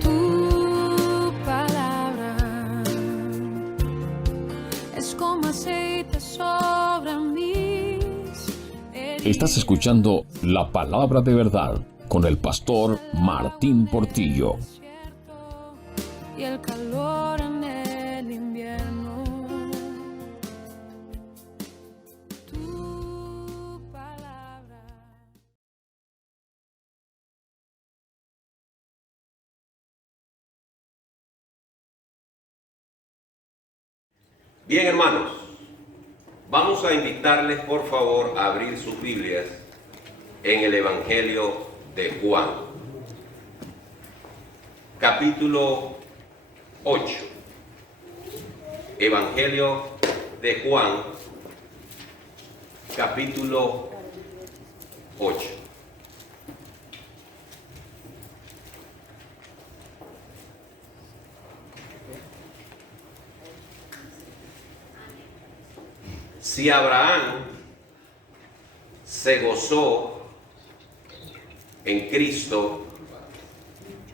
Tu palabra es como aceite sobre mis heridas. Estás escuchando La Palabra de Verdad con el pastor Martín Portillo. Y el calor en el invierno. Tu palabra. Bien, hermanos, vamos a invitarles por favor a abrir sus Biblias en el Evangelio de Juan, capítulo 8. Evangelio de Juan, capítulo 8. Si Abraham se gozó en Cristo,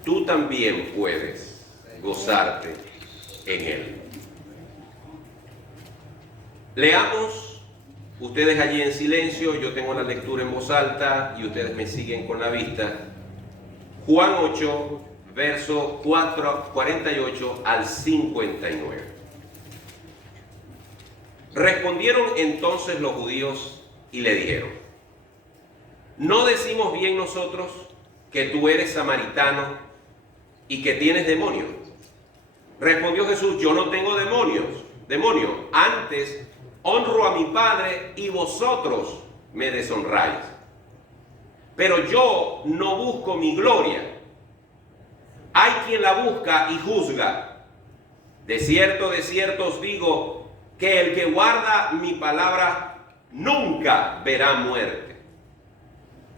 tú también puedes gozarte en Él. Leamos, ustedes allí en silencio, yo tengo la lectura en voz alta y ustedes me siguen con la vista. Juan 8, verso 48 al 59. Respondieron entonces los judíos y le dijeron: ¿no decimos bien nosotros que tú eres samaritano y que tienes demonios? Respondió Jesús: yo no tengo demonios, antes honro a mi Padre y vosotros me deshonráis. Pero yo no busco mi gloria. Hay quien la busca y juzga. De cierto os digo, que el que guarda mi palabra nunca verá muerte.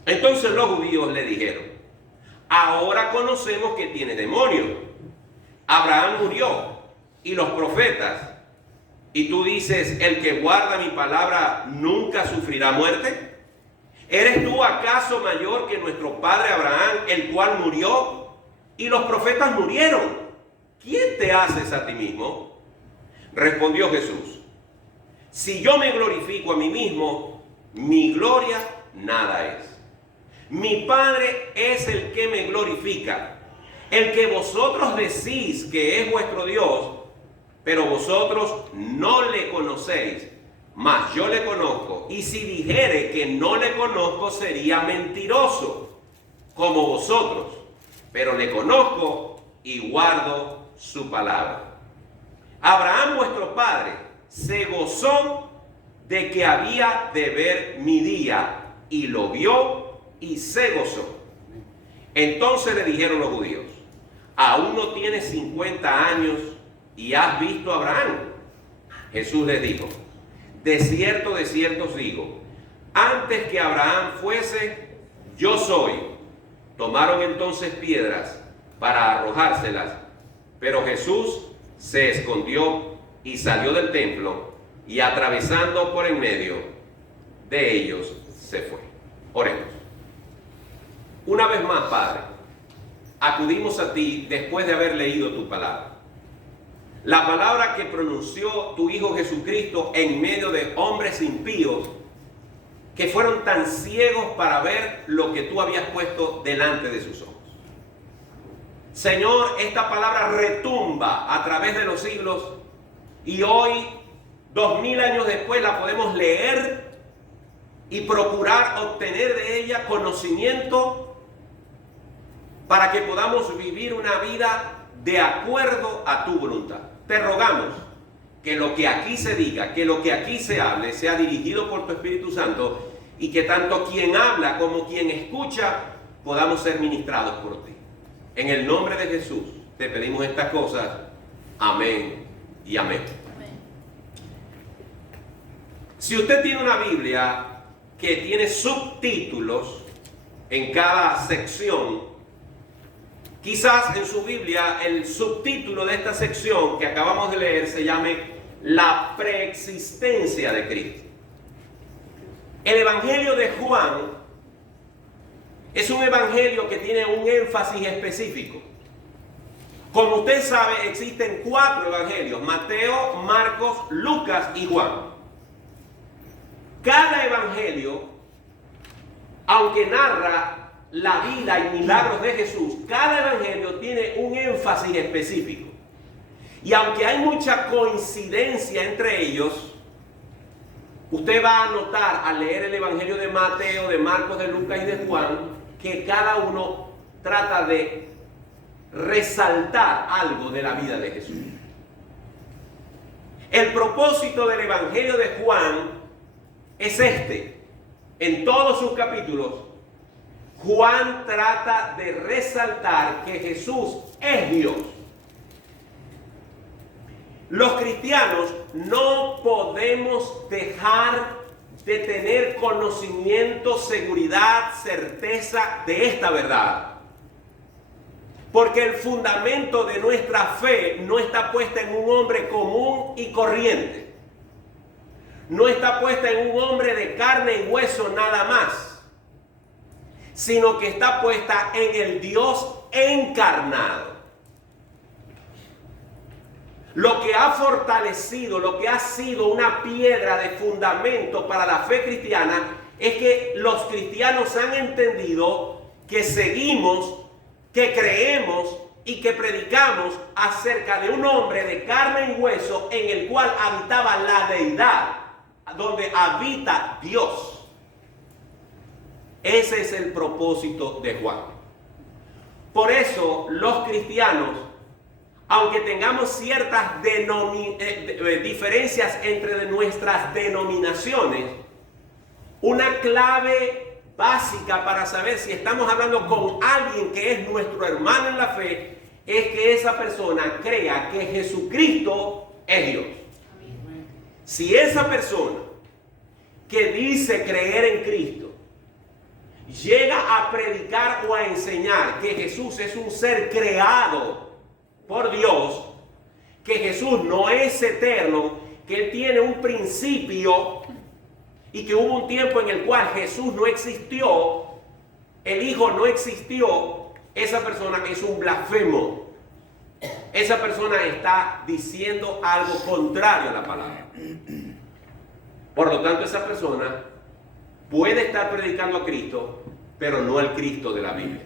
Entonces los judíos le dijeron: ahora conocemos que tiene demonio. Abraham murió y los profetas, y tú dices, el que guarda mi palabra nunca sufrirá muerte. ¿Eres tú acaso mayor que nuestro padre Abraham, el cual murió y los profetas murieron? ¿Quién te haces a ti mismo? Respondió Jesús: si yo me glorifico a mí mismo, mi gloria nada es. Mi Padre es el que me glorifica, el que vosotros decís que es vuestro Dios, pero vosotros no le conocéis, mas yo le conozco. Y si dijere que no le conozco, sería mentiroso, como vosotros, pero le conozco y guardo su palabra. Abraham vuestro padre se gozó de que había de ver mi día, y lo vio y se gozó. Entonces le dijeron los judíos: ¿aún no tienes 50 años y has visto a Abraham? Jesús les dijo: de cierto os digo, antes que Abraham fuese, yo soy. Tomaron entonces piedras para arrojárselas, pero Jesús se escondió y salió del templo, y atravesando por en medio de ellos se fue. Oremos. Una vez más, Padre, acudimos a ti después de haber leído tu palabra. La palabra que pronunció tu Hijo Jesucristo en medio de hombres impíos que fueron tan ciegos para ver lo que tú habías puesto delante de sus ojos. Señor, esta palabra retumba a través de los siglos y hoy, 2000 años después, la podemos leer y procurar obtener de ella conocimiento para que podamos vivir una vida de acuerdo a tu voluntad. Te rogamos que lo que aquí se diga, que lo que aquí se hable, sea dirigido por tu Espíritu Santo, y que tanto quien habla como quien escucha podamos ser ministrados por ti. En el nombre de Jesús te pedimos estas cosas. Amén y amén. Amén. Si usted tiene una Biblia que tiene subtítulos en cada sección, quizás en su Biblia el subtítulo de esta sección que acabamos de leer se llame La preexistencia de Cristo. El Evangelio de Juan es un evangelio que tiene un énfasis específico. Como usted sabe, existen 4 evangelios: Mateo, Marcos, Lucas y Juan. Cada evangelio, aunque narra la vida y milagros de Jesús, cada evangelio tiene un énfasis específico. Y aunque hay mucha coincidencia entre ellos, usted va a notar al leer el evangelio de Mateo, de Marcos, de Lucas y de Juan, que cada uno trata de resaltar algo de la vida de Jesús. El propósito del evangelio de Juan es este. En todos sus capítulos, Juan trata de resaltar que Jesús es Dios. Los cristianos no podemos dejar de tener conocimiento, seguridad, certeza de esta verdad. Porque el fundamento de nuestra fe no está puesta en un hombre común y corriente. No está puesta en un hombre de carne y hueso nada más, sino que está puesta en el Dios encarnado. Lo que ha fortalecido, lo que ha sido una piedra de fundamento para la fe cristiana, es que los cristianos han entendido que seguimos, que creemos y que predicamos acerca de un hombre de carne y hueso en el cual habitaba la deidad, donde habita Dios. Ese es el propósito de Juan. Por eso los cristianos, aunque tengamos ciertas diferencias entre nuestras denominaciones, una clave básica para saber si estamos hablando con alguien que es nuestro hermano en la fe es que esa persona crea que Jesucristo es Dios. Si esa persona que dice creer en Cristo llega a predicar o a enseñar que Jesús es un ser creado por Dios, que Jesús no es eterno, que Él tiene un principio y que hubo un tiempo en el cual Jesús no existió, el Hijo no existió, esa persona es un blasfemo. Esa persona está diciendo algo contrario a la palabra. Por lo tanto, esa persona puede estar predicando a Cristo, pero no al Cristo de la Biblia.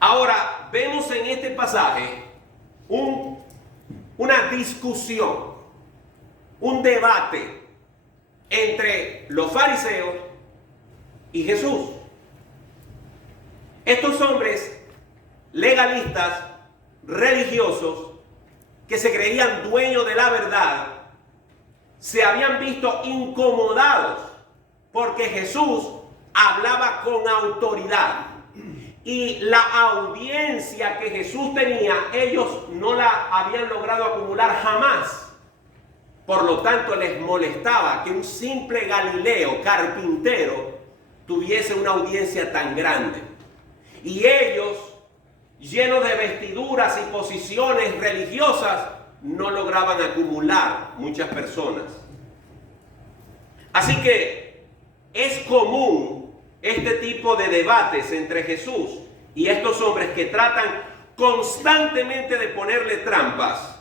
Ahora, vemos en este pasaje una discusión, un debate entre los fariseos y Jesús. Estos hombres legalistas, religiosos, que se creían dueños de la verdad, se habían visto incomodados porque Jesús hablaba con autoridad. Y la audiencia que Jesús tenía, ellos no la habían logrado acumular jamás. Por lo tanto, les molestaba que un simple Galileo, carpintero, tuviese una audiencia tan grande. Y ellos, llenos de vestiduras y posiciones religiosas, no lograban acumular muchas personas. Así que es común este tipo de debates entre Jesús y estos hombres que tratan constantemente de ponerle trampas,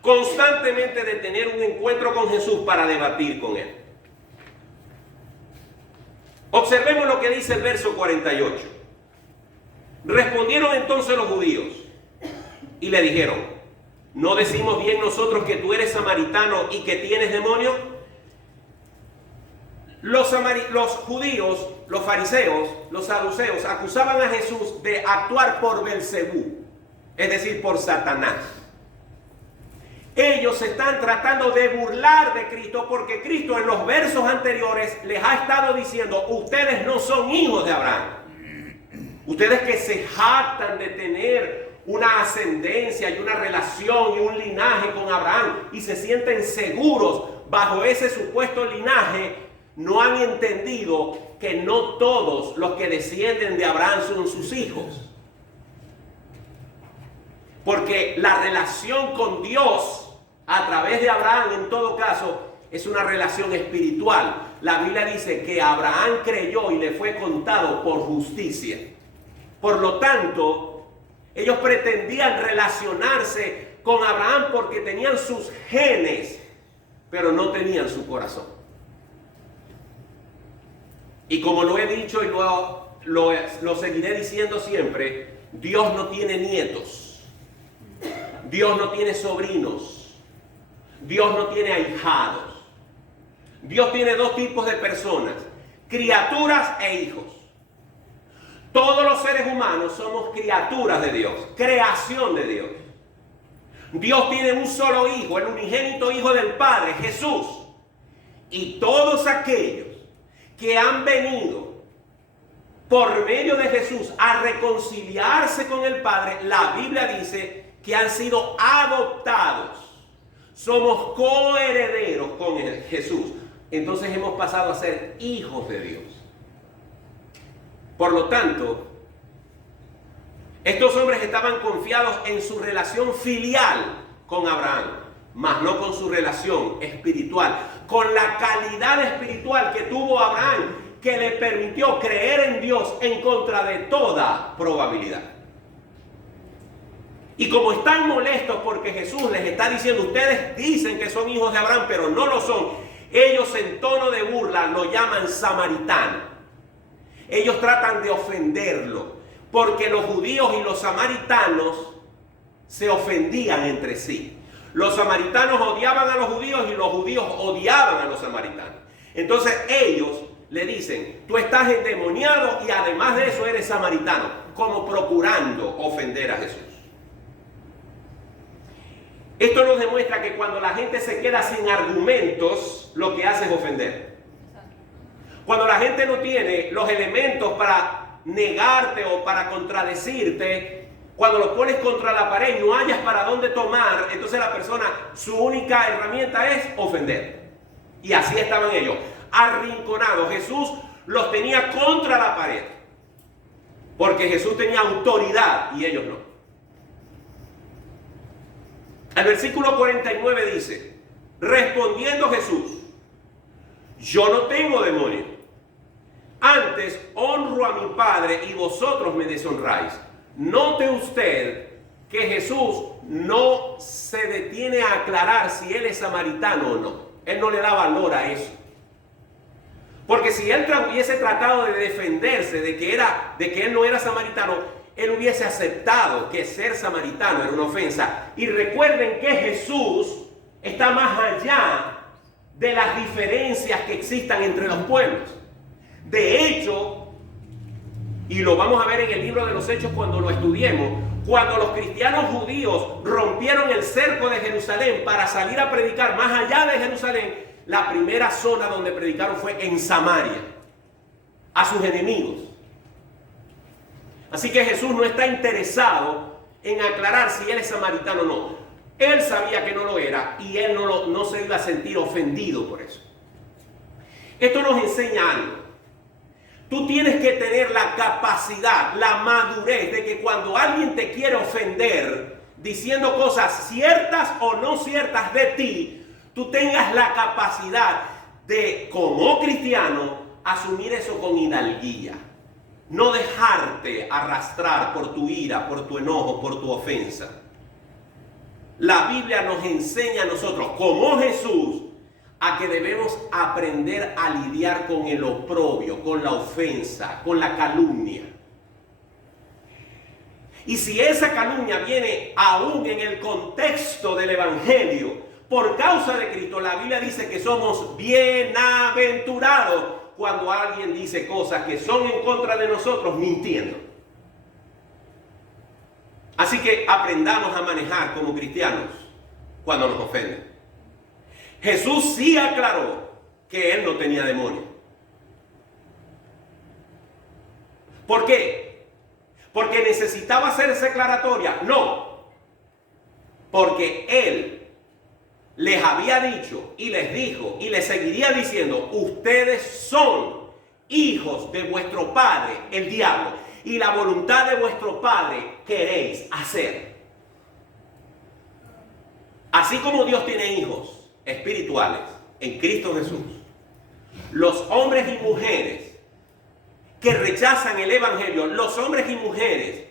constantemente de tener un encuentro con Jesús para debatir con Él. Observemos lo que dice el verso 48. Respondieron entonces los judíos y le dijeron: ¿no decimos bien nosotros que tú eres samaritano y que tienes demonio? Los judíos, los fariseos, los saduceos acusaban a Jesús de actuar por Belcebú, es decir, por Satanás. Ellos se están tratando de burlar de Cristo porque Cristo en los versos anteriores les ha estado diciendo: ustedes no son hijos de Abraham. Ustedes que se jactan de tener una ascendencia y una relación y un linaje con Abraham y se sienten seguros bajo ese supuesto linaje, no han entendido que no todos los que descienden de Abraham son sus hijos. Porque la relación con Dios a través de Abraham, en todo caso, es una relación espiritual. La Biblia dice que Abraham creyó y le fue contado por justicia. Por lo tanto, Ellos pretendían relacionarse con Abraham porque tenían sus genes, pero no tenían su corazón. Y como lo he dicho y lo seguiré diciendo siempre, Dios no tiene nietos, Dios no tiene sobrinos, Dios no tiene ahijados. Dios tiene dos tipos de personas, criaturas e hijos. Todos los seres humanos somos criaturas de Dios, creación de Dios. Dios tiene un solo hijo, el unigénito hijo del Padre, Jesús. Y todos aquellos que han venido por medio de Jesús a reconciliarse con el Padre, la Biblia dice que han sido adoptados. Somos coherederos con Jesús. Entonces hemos pasado a ser hijos de Dios. Por lo tanto, estos hombres estaban confiados en su relación filial con Abraham, mas no con su relación espiritual, con la calidad espiritual que tuvo Abraham, que le permitió creer en Dios en contra de toda probabilidad. Y como están molestos porque Jesús les está diciendo, ustedes dicen que son hijos de Abraham, pero no lo son, ellos en tono de burla lo llaman samaritano. Ellos tratan de ofenderlo, porque los judíos y los samaritanos se ofendían entre sí. Los samaritanos odiaban a los judíos y los judíos odiaban a los samaritanos. Entonces ellos le dicen, tú estás endemoniado y además de eso eres samaritano, como procurando ofender a Jesús. Esto nos demuestra que cuando la gente se queda sin argumentos, lo que hace es ofender. Cuando la gente no tiene los elementos para negarte o para contradecirte, cuando lo pones contra la pared y no hayas para dónde tomar, entonces la persona, su única herramienta es ofender. Y así estaban ellos, arrinconados. Jesús los tenía contra la pared, porque Jesús tenía autoridad y ellos no. El versículo 49 dice, respondiendo Jesús, yo no tengo demonio. Antes honro a mi Padre y vosotros me deshonráis. Note usted que Jesús no se detiene a aclarar si él es samaritano o no. Él no le da valor a eso. Porque si él hubiese tratado de defenderse de que él no era samaritano, él hubiese aceptado que ser samaritano era una ofensa. Y recuerden que Jesús está más allá de las diferencias que existan entre los pueblos. De hecho, y lo vamos a ver en el libro de los Hechos cuando lo estudiemos, cuando los cristianos judíos rompieron el cerco de Jerusalén para salir a predicar más allá de Jerusalén, la primera zona donde predicaron fue en Samaria, a sus enemigos. Así que Jesús no está interesado en aclarar si él es samaritano o no. Él sabía que no lo era y él no se iba a sentir ofendido por eso. Esto nos enseña algo. Tú tienes que tener la capacidad, la madurez de que cuando alguien te quiere ofender, diciendo cosas ciertas o no ciertas de ti, tú tengas la capacidad de, como cristiano, asumir eso con hidalguía. No dejarte arrastrar por tu ira, por tu enojo, por tu ofensa. La Biblia nos enseña a nosotros, como Jesús, a que debemos aprender a lidiar con el oprobio, con la ofensa, con la calumnia. Y si esa calumnia viene aún en el contexto del Evangelio, por causa de Cristo, la Biblia dice que somos bienaventurados cuando alguien dice cosas que son en contra de nosotros mintiendo. Así que aprendamos a manejar como cristianos cuando nos ofenden. Jesús sí aclaró que él no tenía demonio. ¿Por qué? ¿Porque necesitaba hacerse aclaratoria? No. Porque él les había dicho y les dijo y les seguiría diciendo, ustedes son hijos de vuestro padre, el diablo, y la voluntad de vuestro padre queréis hacer. Así como Dios tiene hijos espirituales en Cristo Jesús, los hombres y mujeres que rechazan el Evangelio, los hombres y mujeres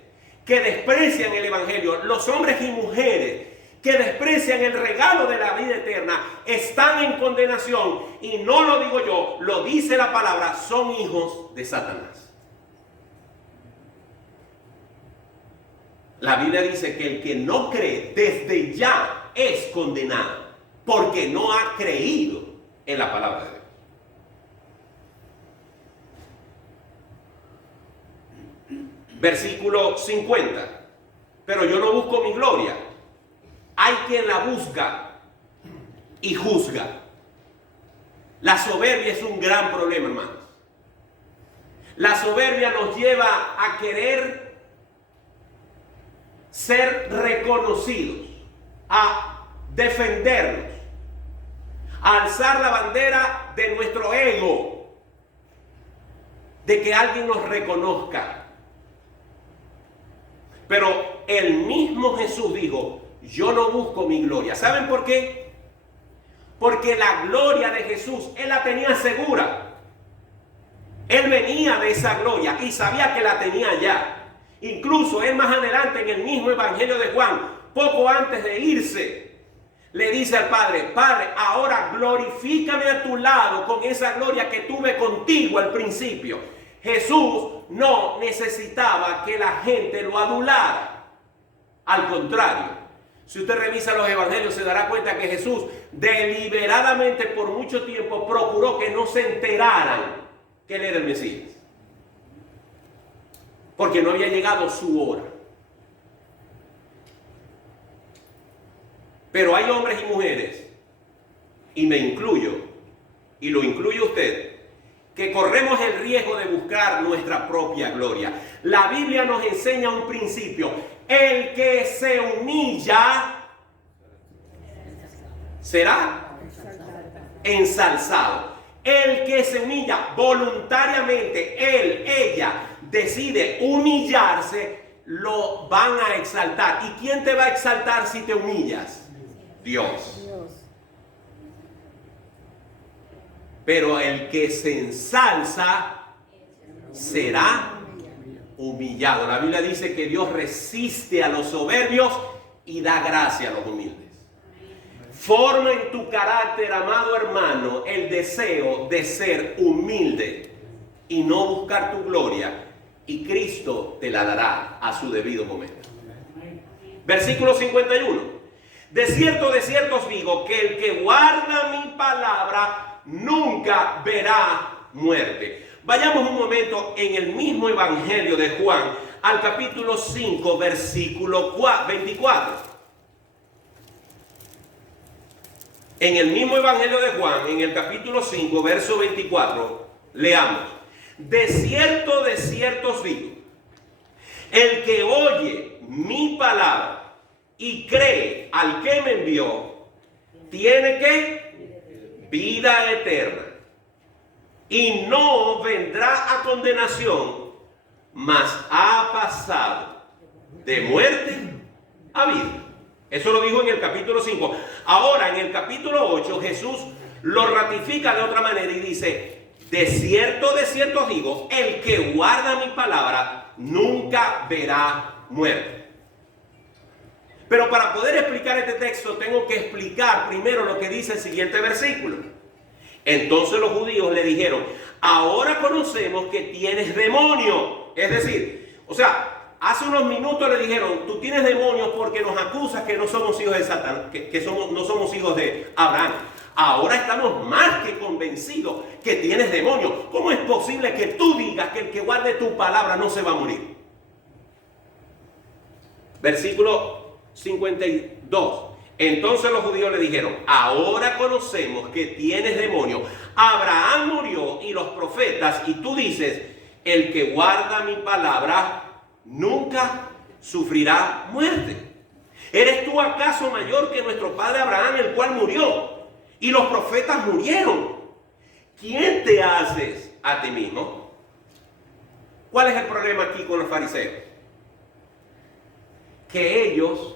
que desprecian el Evangelio, los hombres y mujeres que desprecian el regalo de la vida eterna, están en condenación. Y no lo digo yo, lo dice la palabra, son hijos de Satanás. La Biblia dice que el que no cree desde ya es condenado, porque no ha creído en la palabra de Dios. Versículo 50. Pero yo no busco mi gloria. Hay quien la busca y juzga. La soberbia es un gran problema, hermanos. La soberbia nos lleva a querer ser reconocidos, a defendernos, a alzar la bandera de nuestro ego, de que alguien nos reconozca. Pero el mismo Jesús dijo, yo no busco mi gloria. ¿Saben por qué? Porque la gloria de Jesús, Él la tenía segura. Él venía de esa gloria y sabía que la tenía ya. Incluso Él más adelante en el mismo Evangelio de Juan, poco antes de irse, le dice al Padre, Padre, ahora glorifícame a tu lado con esa gloria que tuve contigo al principio. Jesús no necesitaba que la gente lo adulara. Al contrario, si usted revisa los evangelios se dará cuenta que Jesús deliberadamente por mucho tiempo procuró que no se enteraran que Él era el Mesías. Porque no había llegado su hora. Pero hay hombres y mujeres, y me incluyo, y lo incluye usted, que corremos el riesgo de buscar nuestra propia gloria. La Biblia nos enseña un principio. El que se humilla será ensalzado. El que se humilla voluntariamente, él, ella, decide humillarse, lo van a exaltar. ¿Y quién te va a exaltar si te humillas? Dios. Pero el que se ensalza será humillado. La Biblia dice que Dios resiste a los soberbios y da gracia a los humildes. Forma en tu carácter, amado hermano, el deseo de ser humilde y no buscar tu gloria, y Cristo te la dará a su debido momento. Versículo 51. De cierto os digo que el que guarda mi palabra nunca verá muerte. Vayamos un momento en el mismo Evangelio de Juan, al capítulo 5, versículo 24. En el mismo Evangelio de Juan, en el capítulo 5, verso 24, leamos. De cierto os digo, el que oye mi palabra y cree al que me envió, tiene que vida eterna, y no vendrá a condenación, mas ha pasado de muerte a vida. Eso lo dijo en el capítulo 5. Ahora en el capítulo 8 Jesús lo ratifica de otra manera y dice, de cierto os digo, el que guarda mi palabra nunca verá muerte. Pero para poder explicar este texto tengo que explicar primero lo que dice el siguiente versículo. Entonces los judíos le dijeron, ahora conocemos que tienes demonio. Es decir, hace unos minutos le dijeron, tú tienes demonios porque nos acusas que no somos hijos de Satán, no somos hijos de Abraham. Ahora estamos más que convencidos que tienes demonios. ¿Cómo es posible que tú digas que el que guarde tu palabra no se va a morir? Versículo 52. Entonces los judíos le dijeron, ahora conocemos que tienes demonio. Abraham murió y los profetas, y tú dices, el que guarda mi palabra nunca sufrirá muerte. ¿Eres tú acaso mayor que nuestro padre Abraham, el cual murió? Y los profetas murieron. ¿Quién te haces a ti mismo? ¿Cuál es el problema aquí con los fariseos? Que ellos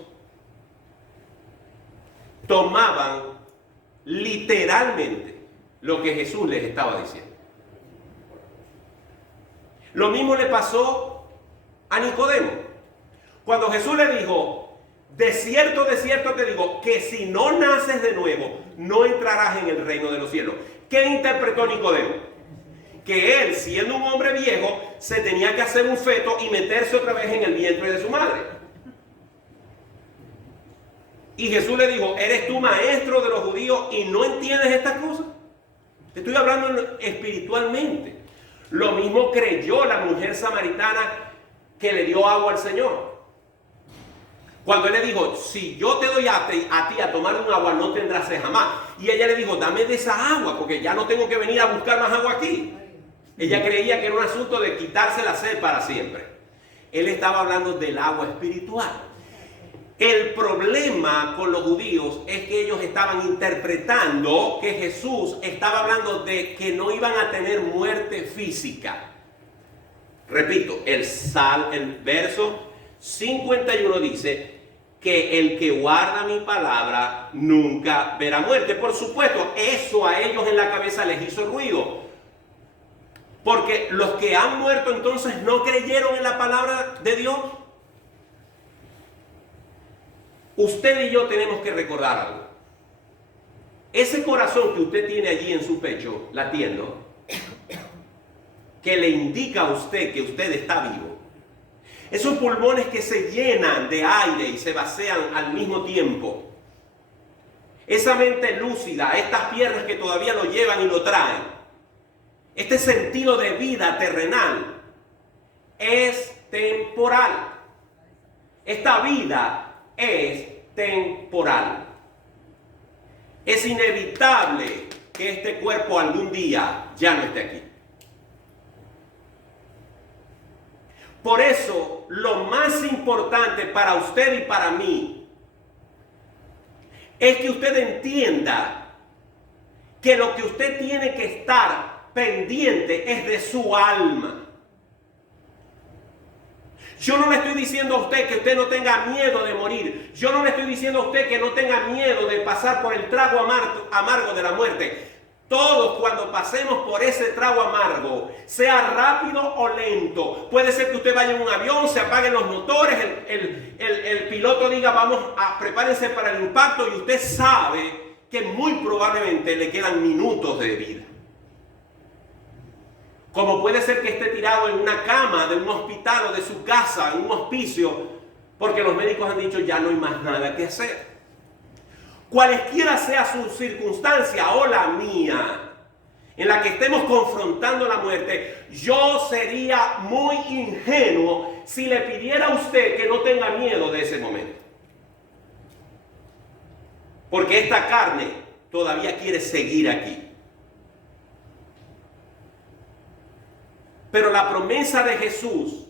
tomaban literalmente lo que Jesús les estaba diciendo. Lo mismo le pasó a Nicodemo. Cuando Jesús le dijo, de cierto te digo, que si no naces de nuevo, no entrarás en el reino de los cielos. ¿Qué interpretó Nicodemo? Que él, siendo un hombre viejo, se tenía que hacer un feto y meterse otra vez en el vientre de su madre. Y Jesús le dijo, ¿eres tú maestro de los judíos y no entiendes estas cosas? Te estoy hablando espiritualmente. Lo mismo creyó la mujer samaritana que le dio agua al Señor. Cuando él le dijo, si yo te doy a ti a tomar un agua, no tendrás sed jamás. Y ella le dijo, dame de esa agua, porque ya no tengo que venir a buscar más agua aquí. Ella creía que era un asunto de quitarse la sed para siempre. Él estaba hablando del agua espiritual. El problema con los judíos es que ellos estaban interpretando que Jesús estaba hablando de que no iban a tener muerte física. Repito, el verso 51 dice que el que guarda mi palabra nunca verá muerte. Por supuesto, eso a ellos en la cabeza les hizo ruido. Porque los que han muerto entonces no creyeron en la palabra de Dios. Usted y yo tenemos que recordar algo. Ese corazón que usted tiene allí en su pecho, latiendo, que le indica a usted que usted está vivo. Esos pulmones que se llenan de aire y se vacían al mismo tiempo. Esa mente lúcida, estas piernas que todavía lo llevan y lo traen. Este sentido de vida terrenal es temporal. Esta vida es temporal. Es inevitable que este cuerpo algún día ya no esté aquí. Por eso, lo más importante para usted y para mí es que usted entienda que lo que usted tiene que estar pendiente es de su alma. Yo no le estoy diciendo a usted que usted no tenga miedo de morir. Yo no le estoy diciendo a usted que no tenga miedo de pasar por el trago amargo de la muerte. Todos cuando pasemos por ese trago amargo, sea rápido o lento, puede ser que usted vaya en un avión, se apaguen los motores, el piloto diga prepárense para el impacto y usted sabe que muy probablemente le quedan minutos de vida. Como puede ser que esté tirado en una cama de un hospital o de su casa, en un hospicio, porque los médicos han dicho ya no hay más nada que hacer. Cualesquiera sea su circunstancia o la mía, en la que estemos confrontando la muerte, yo sería muy ingenuo si le pidiera a usted que no tenga miedo de ese momento. Porque esta carne todavía quiere seguir aquí. Pero la promesa de Jesús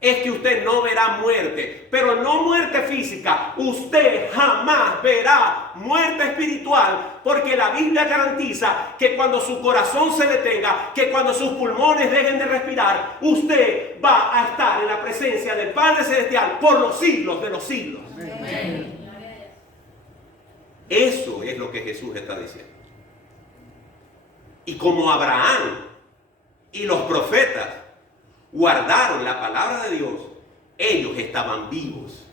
es que usted no verá muerte, pero no muerte física. Usted jamás verá muerte espiritual, porque la Biblia garantiza que cuando su corazón se detenga, que cuando sus pulmones dejen de respirar, usted va a estar en la presencia del Padre Celestial por los siglos de los siglos. Amén. Eso es lo que Jesús está diciendo. Y como Abraham y los profetas guardaron la palabra de Dios, ellos estaban vivos.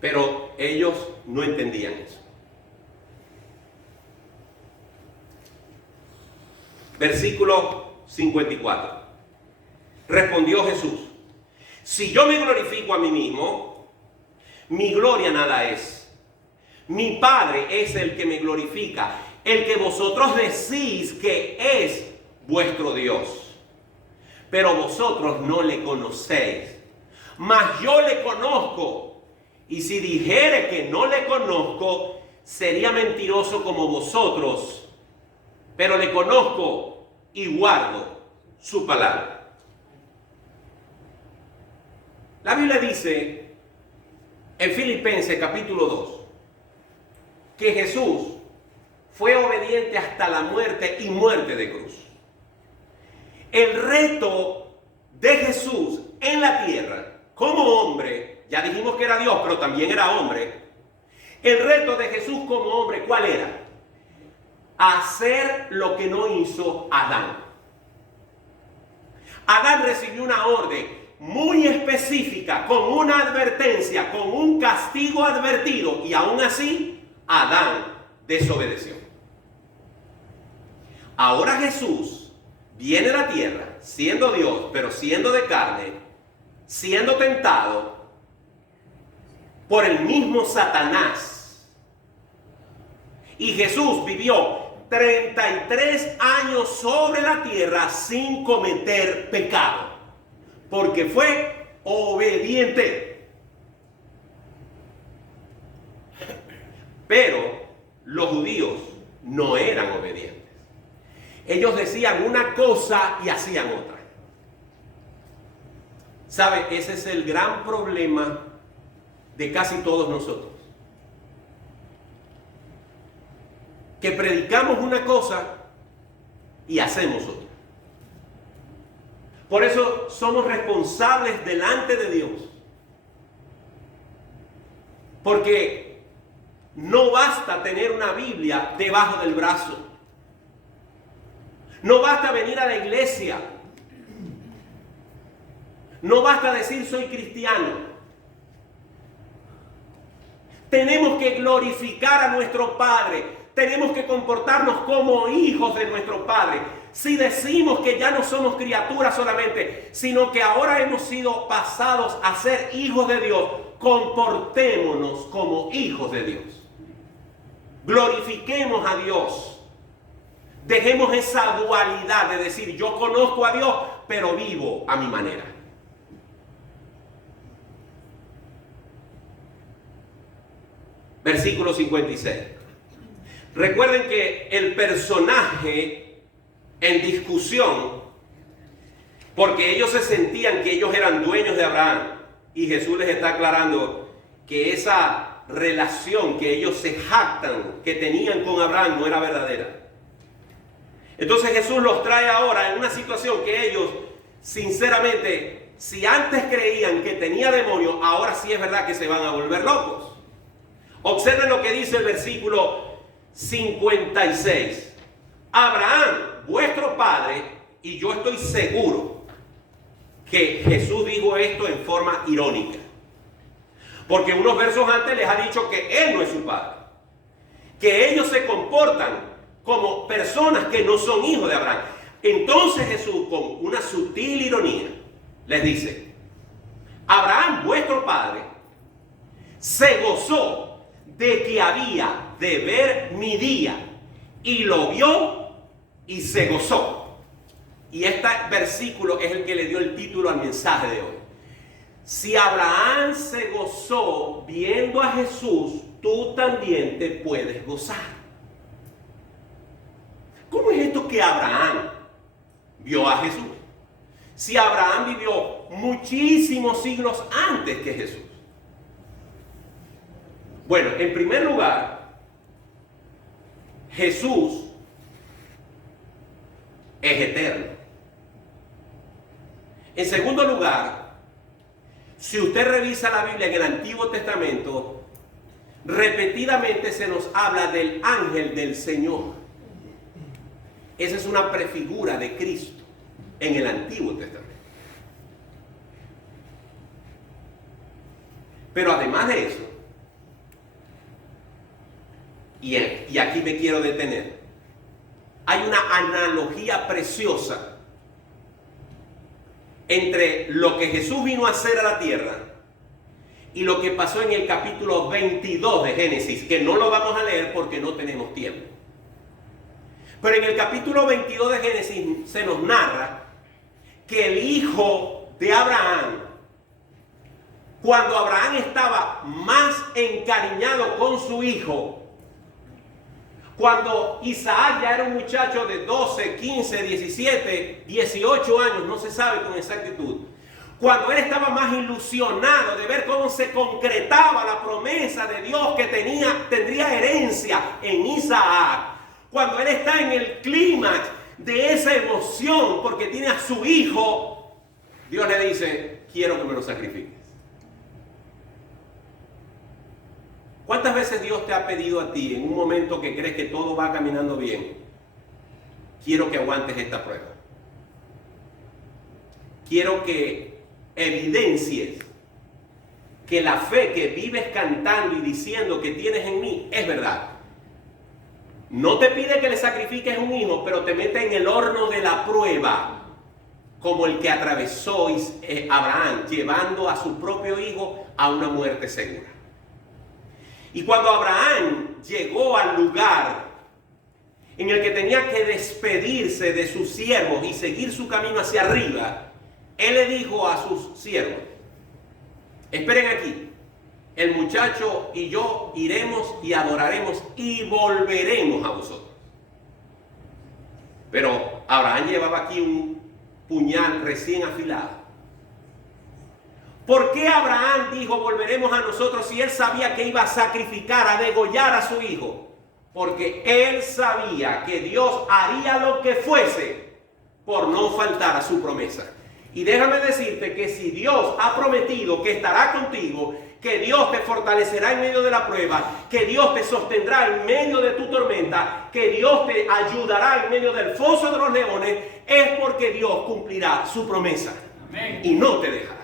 Pero ellos no entendían eso. Versículo 54. Respondió Jesús: si yo me glorifico a mí mismo, mi gloria nada es. Mi Padre es el que me glorifica, el que vosotros decís que es vuestro Dios. Pero vosotros no le conocéis, mas yo le conozco. Y si dijere que no le conozco, sería mentiroso como vosotros. Pero le conozco y guardo su palabra. La Biblia dice en Filipenses capítulo 2 que Jesús fue obediente hasta la muerte y muerte de cruz. El reto de Jesús en la tierra, como hombre, ya dijimos que era Dios, pero también era hombre. El reto de Jesús como hombre, ¿cuál era? Hacer lo que no hizo Adán. Adán recibió una orden: muy específica, con una advertencia, con un castigo advertido, y aún así Adán desobedeció. Ahora Jesús viene a la tierra, siendo Dios, pero siendo de carne, siendo tentado por el mismo Satanás. Y Jesús vivió 33 años sobre la tierra sin cometer pecado, porque fue obediente. Pero los judíos no eran obedientes. Ellos decían una cosa y hacían otra. ¿Sabe? Ese es el gran problema de casi todos nosotros. Que predicamos una cosa y hacemos otra. Por eso somos responsables delante de Dios. Porque no basta tener una Biblia debajo del brazo. No basta venir a la iglesia. No basta decir soy cristiano. Tenemos que glorificar a nuestro Padre. Tenemos que comportarnos como hijos de nuestro Padre. Si decimos que ya no somos criaturas solamente, sino que ahora hemos sido pasados a ser hijos de Dios, comportémonos como hijos de Dios. Glorifiquemos a Dios. Dejemos esa dualidad de decir yo conozco a Dios, pero vivo a mi manera. Versículo 56. Recuerden que el personaje en discusión, porque ellos se sentían que ellos eran dueños de Abraham, y Jesús les está aclarando que esa relación que ellos se jactan que tenían con Abraham no era verdadera. Entonces Jesús los trae ahora en una situación que ellos, sinceramente, si antes creían que tenía demonio, ahora sí es verdad que se van a volver locos. Observen lo que dice el versículo 56. Abraham, vuestro padre, y yo estoy seguro que Jesús dijo esto en forma irónica. Porque unos versos antes les ha dicho que él no es su padre. Que ellos se comportan como personas que no son hijos de Abraham. Entonces Jesús, con una sutil ironía, les dice: Abraham, vuestro padre, se gozó de que había de ver mi día, y lo vio y se gozó. Y este versículo es el que le dio el título al mensaje de hoy. Si Abraham se gozó viendo a Jesús, tú también te puedes gozar. ¿Cómo es esto que Abraham vio a Jesús? Si Abraham vivió muchísimos siglos antes que Jesús. Bueno, en primer lugar, Jesús es eterno. En segundo lugar, si usted revisa la Biblia en el Antiguo Testamento, repetidamente se nos habla del ángel del Señor. Esa es una prefigura de Cristo en el Antiguo Testamento. Pero además de eso, y aquí me quiero detener, hay una analogía preciosa entre lo que Jesús vino a hacer a la tierra y lo que pasó en el capítulo 22 de Génesis, que no lo vamos a leer porque no tenemos tiempo. Pero en el capítulo 22 de Génesis se nos narra que el hijo de Abraham, cuando Abraham estaba más encariñado con su hijo, cuando Isaac ya era un muchacho de 12, 15, 17, 18 años, no se sabe con exactitud, cuando él estaba más ilusionado de ver cómo se concretaba la promesa de Dios que tendría herencia en Isaac, cuando él está en el clímax de esa emoción porque tiene a su hijo, Dios le dice: quiero que me lo sacrifiques. ¿Cuántas veces Dios te ha pedido a ti en un momento que crees que todo va caminando bien? Quiero que aguantes esta prueba. Quiero que evidencies que la fe que vives cantando y diciendo que tienes en mí es verdad. No te pide que le sacrifiques un hijo, pero te mete en el horno de la prueba, como el que atravesó Abraham, llevando a su propio hijo a una muerte segura. Y cuando Abraham llegó al lugar en el que tenía que despedirse de sus siervos y seguir su camino hacia arriba, él le dijo a sus siervos: esperen aquí, el muchacho y yo iremos y adoraremos y volveremos a vosotros. Pero Abraham llevaba aquí un puñal recién afilado. ¿Por qué Abraham dijo volveremos a nosotros si él sabía que iba a sacrificar, a degollar a su hijo? Porque él sabía que Dios haría lo que fuese por no faltar a su promesa. Y déjame decirte que si Dios ha prometido que estará contigo, que Dios te fortalecerá en medio de la prueba, que Dios te sostendrá en medio de tu tormenta, que Dios te ayudará en medio del foso de los leones, es porque Dios cumplirá su promesa. Amén. Y no te dejará.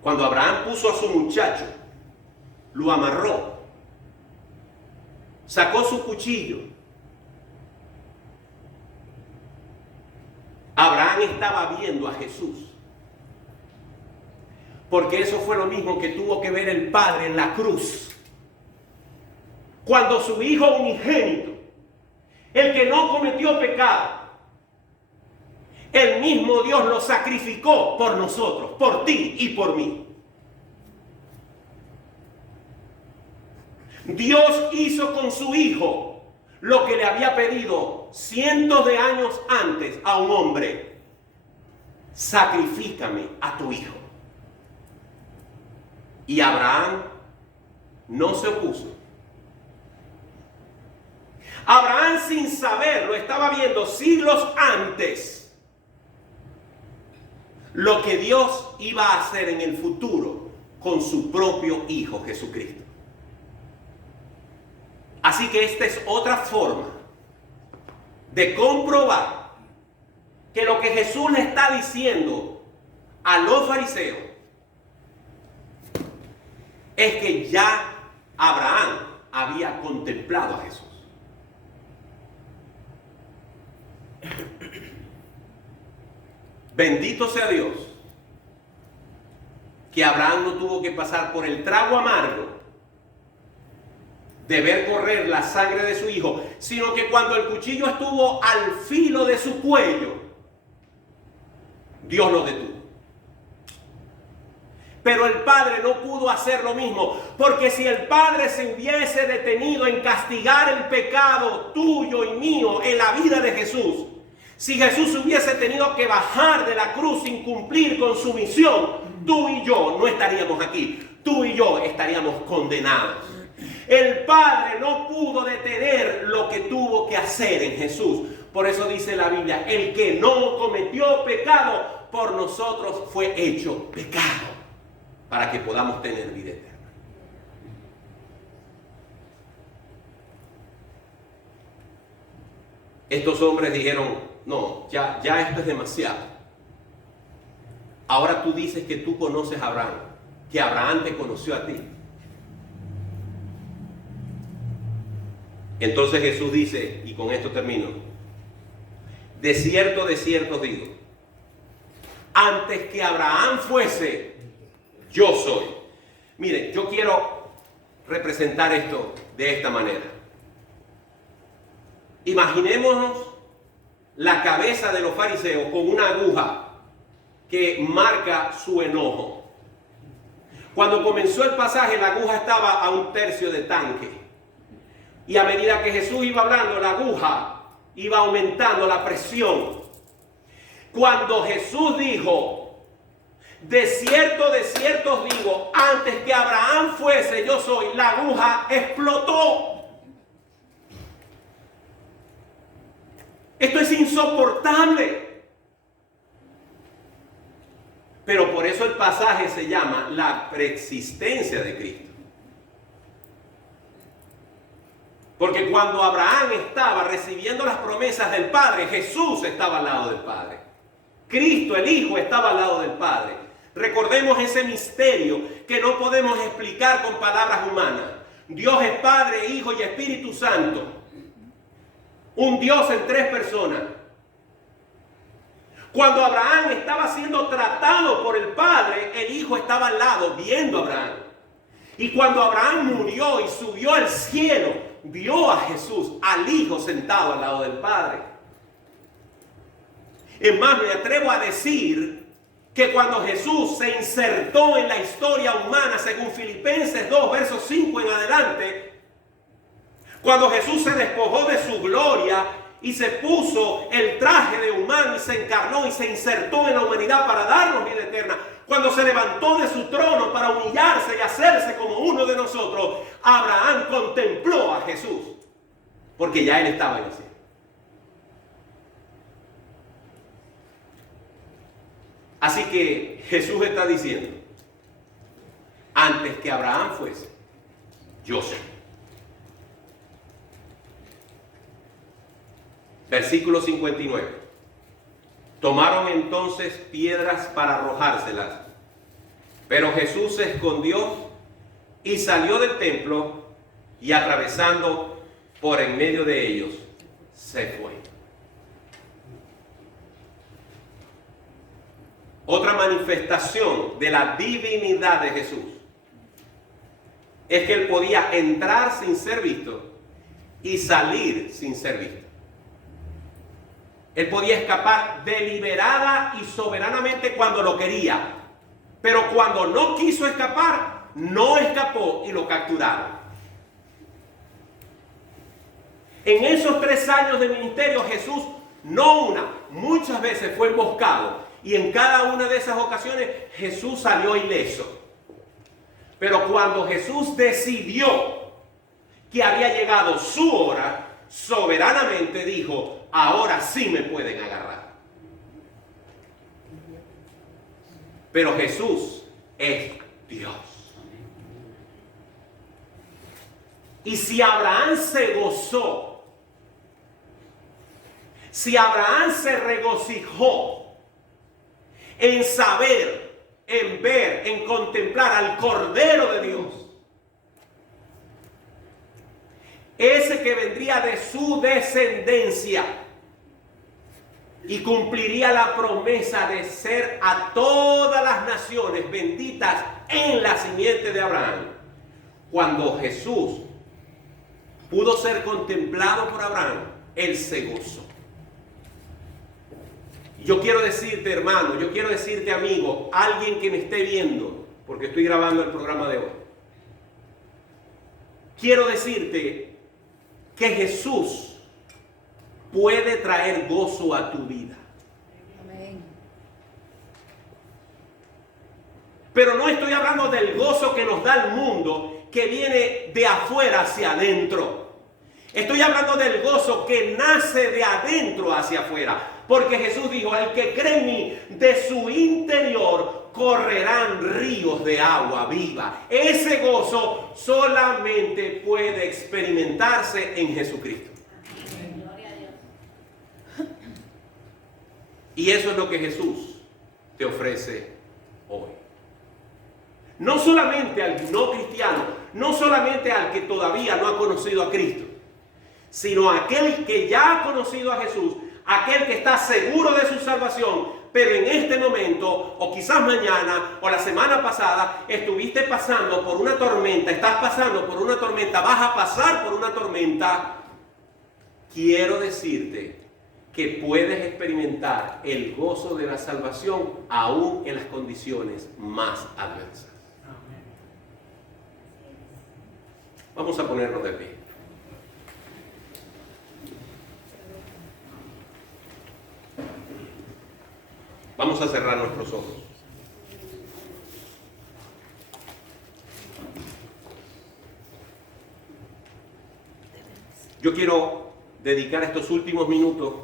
Cuando Abraham puso a su muchacho, lo amarró, sacó su cuchillo. Abraham estaba viendo a Jesús, porque eso fue lo mismo que tuvo que ver el Padre en la cruz. Cuando su Hijo unigénito, el que no cometió pecado, el mismo Dios lo sacrificó por nosotros, por ti y por mí. Dios hizo con su Hijo lo que le había pedido cientos de años antes a un hombre: sacrifícame a tu hijo. Y Abraham no se opuso. Abraham, sin saberlo, estaba viendo siglos antes lo que Dios iba a hacer en el futuro con su propio Hijo Jesucristo. Así que esta es otra forma de comprobar que lo que Jesús le está diciendo a los fariseos es que ya Abraham había contemplado a Jesús. Bendito sea Dios que Abraham no tuvo que pasar por el trago amargo de ver correr la sangre de su hijo, sino que cuando el cuchillo estuvo al filo de su cuello, Dios lo detuvo. Pero el Padre no pudo hacer lo mismo, porque si el Padre se hubiese detenido en castigar el pecado tuyo y mío en la vida de Jesús, si Jesús hubiese tenido que bajar de la cruz sin cumplir con su misión, tú y yo no estaríamos aquí, tú y yo estaríamos condenados. El Padre no pudo detener lo que tuvo que hacer en Jesús. Por eso dice la Biblia: el que no cometió pecado, por nosotros fue hecho pecado, para que podamos tener vida eterna. Estos hombres dijeron: no, ya esto es demasiado. Ahora tú dices que tú conoces a Abraham, que Abraham te conoció a ti. Entonces Jesús dice, y con esto termino: de cierto os digo, antes que Abraham fuese, yo soy. Miren, yo quiero representar esto de esta manera. Imaginémonos la cabeza de los fariseos con una aguja que marca su enojo. Cuando comenzó el pasaje, la aguja estaba a 1/3 de tanque. Y a medida que Jesús iba hablando, la aguja iba aumentando la presión. Cuando Jesús dijo: de cierto os digo, antes que Abraham fuese, yo soy, la aguja explotó. Esto es insoportable. Pero por eso el pasaje se llama la preexistencia de Cristo. Porque cuando Abraham estaba recibiendo las promesas del Padre, Jesús estaba al lado del Padre. Cristo, el Hijo, estaba al lado del Padre. Recordemos ese misterio que no podemos explicar con palabras humanas. Dios es Padre, Hijo y Espíritu Santo. Un Dios en 3 personas. Cuando Abraham estaba siendo tratado por el Padre, el Hijo estaba al lado viendo a Abraham. Y cuando Abraham murió y subió al cielo, vio a Jesús, al Hijo sentado al lado del Padre. Es más, me atrevo a decir que cuando Jesús se insertó en la historia humana, según Filipenses 2, versos 5 en adelante, cuando Jesús se despojó de su gloria y se puso el traje de humano y se encarnó y se insertó en la humanidad para darnos vida eterna, cuando se levantó de su trono para humillarse y hacerse como uno de nosotros, Abraham contempló a Jesús, porque ya él estaba en el cielo. Así que Jesús está diciendo, antes que Abraham fuese, yo soy. Versículo 59. Tomaron entonces piedras para arrojárselas, pero Jesús se escondió y salió del templo y atravesando por en medio de ellos, se fue. Otra manifestación de la divinidad de Jesús es que él podía entrar sin ser visto y salir sin ser visto. Él podía escapar deliberada y soberanamente cuando lo quería, pero cuando no quiso escapar, no escapó y lo capturaron. En esos 3 años de ministerio, Jesús no una, muchas veces fue emboscado. Y en cada una de esas ocasiones Jesús salió ileso. Pero cuando Jesús decidió que había llegado su hora, soberanamente dijo, ahora sí me pueden agarrar. Pero Jesús es Dios. Y si Abraham se gozó, si Abraham se regocijó en saber, en ver, en contemplar al Cordero de Dios, ese que vendría de su descendencia y cumpliría la promesa de ser a todas las naciones benditas en la simiente de Abraham. Cuando Jesús pudo ser contemplado por Abraham, él se gozó. Yo quiero decirte, hermano, yo quiero decirte, amigo, alguien que me esté viendo, porque estoy grabando el programa de hoy, quiero decirte que Jesús puede traer gozo a tu vida. Amén. Pero no estoy hablando del gozo que nos da el mundo, que viene de afuera hacia adentro. Estoy hablando del gozo que nace de adentro hacia afuera. Porque Jesús dijo, el que cree en mí, de su interior correrán ríos de agua viva. Ese gozo solamente puede experimentarse en Jesucristo. Gloria a Dios. Y eso es lo que Jesús te ofrece hoy. No solamente al no cristiano, no solamente al que todavía no ha conocido a Cristo, sino a aquel que ya ha conocido a Jesús, aquel que está seguro de su salvación, pero en este momento, o quizás mañana, o la semana pasada, estuviste pasando por una tormenta, estás pasando por una tormenta, vas a pasar por una tormenta. Quiero decirte que puedes experimentar el gozo de la salvación aún en las condiciones más adversas. Vamos a ponernos de pie. Vamos a cerrar nuestros ojos. Yo quiero dedicar estos últimos minutos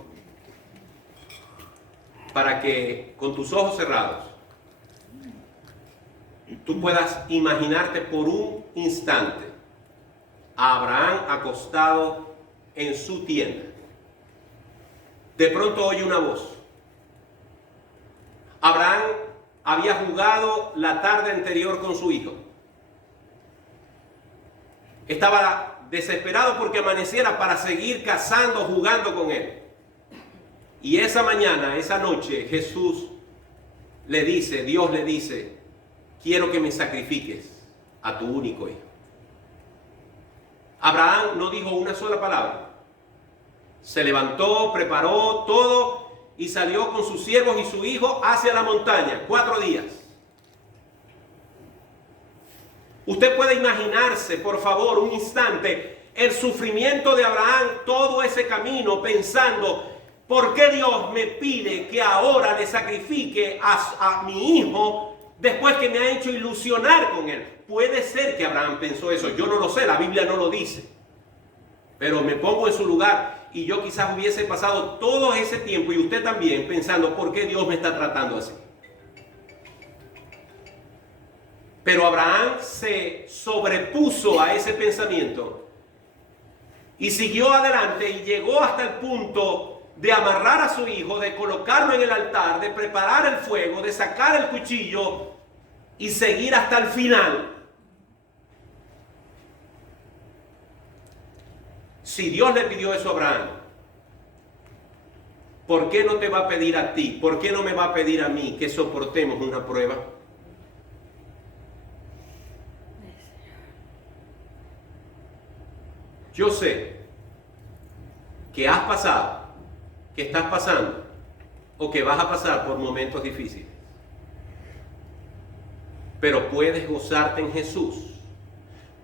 para que con tus ojos cerrados tú puedas imaginarte por un instante a Abraham acostado en su tienda. De pronto oye una voz. Abraham había jugado la tarde anterior con su hijo. Estaba desesperado porque amaneciera para seguir cazando, jugando con él. Y esa mañana, esa noche, Jesús le dice, Dios le dice, quiero que me sacrifiques a tu único hijo. Abraham no dijo una sola palabra. Se levantó, preparó todo y salió con sus siervos y su hijo hacia la montaña, 4 días. Usted puede imaginarse, por favor, un instante, el sufrimiento de Abraham, todo ese camino pensando, ¿por qué Dios me pide que ahora le sacrifique a mi hijo después que me ha hecho ilusionar con él? Puede ser que Abraham pensó eso, yo no lo sé, la Biblia no lo dice. Pero me pongo en su lugar y yo quizás hubiese pasado todo ese tiempo y usted también pensando, ¿por qué Dios me está tratando así? Pero Abraham se sobrepuso a ese pensamiento y siguió adelante y llegó hasta el punto de amarrar a su hijo, de colocarlo en el altar, de preparar el fuego, de sacar el cuchillo y seguir hasta el final. Si Dios le pidió eso a Abraham, ¿por qué no te va a pedir a ti? ¿Por qué no me va a pedir a mí que soportemos una prueba? Yo sé que has pasado, que estás pasando o que vas a pasar por momentos difíciles. Pero puedes gozarte en Jesús.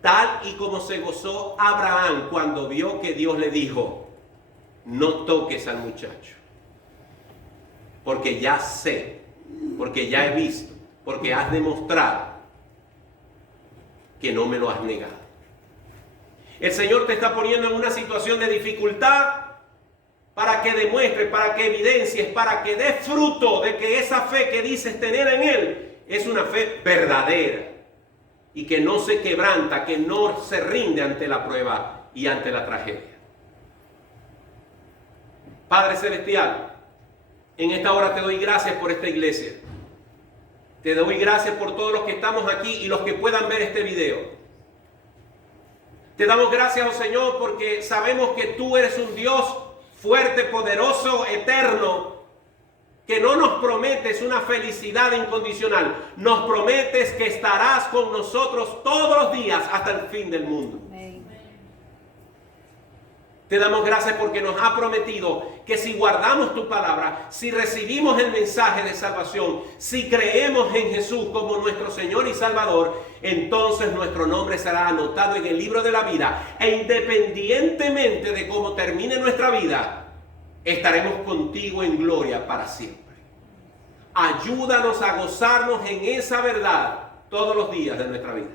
Tal y como se gozó Abraham cuando vio que Dios le dijo, no toques al muchacho. Porque ya sé, porque ya he visto, porque has demostrado que no me lo has negado. El Señor te está poniendo en una situación de dificultad para que demuestres, para que evidencies, para que des fruto de que esa fe que dices tener en Él es una fe verdadera y que no se quebranta, que no se rinde ante la prueba y ante la tragedia. Padre Celestial, en esta hora te doy gracias por esta iglesia. Te doy gracias por todos los que estamos aquí y los que puedan ver este video. Te damos gracias, oh Señor, porque sabemos que tú eres un Dios fuerte, poderoso, eterno, que no nos prometes una felicidad incondicional, nos prometes que estarás con nosotros todos los días hasta el fin del mundo. Te damos gracias porque nos ha prometido que si guardamos tu palabra, si recibimos el mensaje de salvación, si creemos en Jesús como nuestro Señor y Salvador, entonces nuestro nombre será anotado en el libro de la vida. E independientemente de cómo termine nuestra vida, estaremos contigo en gloria para siempre. Ayúdanos a gozarnos en esa verdad todos los días de nuestra vida.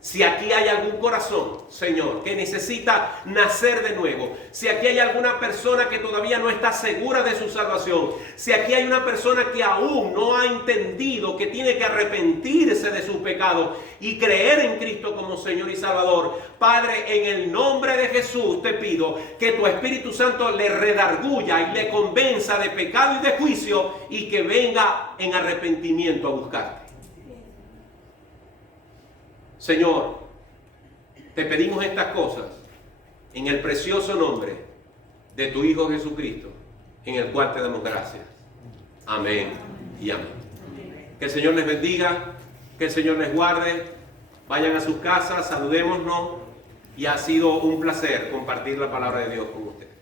Si aquí hay algún corazón, Señor, que necesita nacer de nuevo, si aquí hay alguna persona que todavía no está segura de su salvación, si aquí hay una persona que aún no ha entendido que tiene que arrepentirse de sus pecados y creer en Cristo como Señor y Salvador, Padre, en el nombre de Jesús te pido que tu Espíritu Santo le redarguya y le convenza de pecado y de juicio y que venga en arrepentimiento a buscarte. Señor, te pedimos estas cosas en el precioso nombre de tu Hijo Jesucristo, en el cual te damos gracias. Amén y amén. Que el Señor les bendiga, que el Señor les guarde. Vayan a sus casas, saludémonos y ha sido un placer compartir la palabra de Dios con ustedes.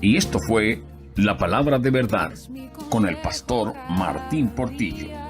Y esto fue La Palabra de Verdad con el pastor Martín Portillo.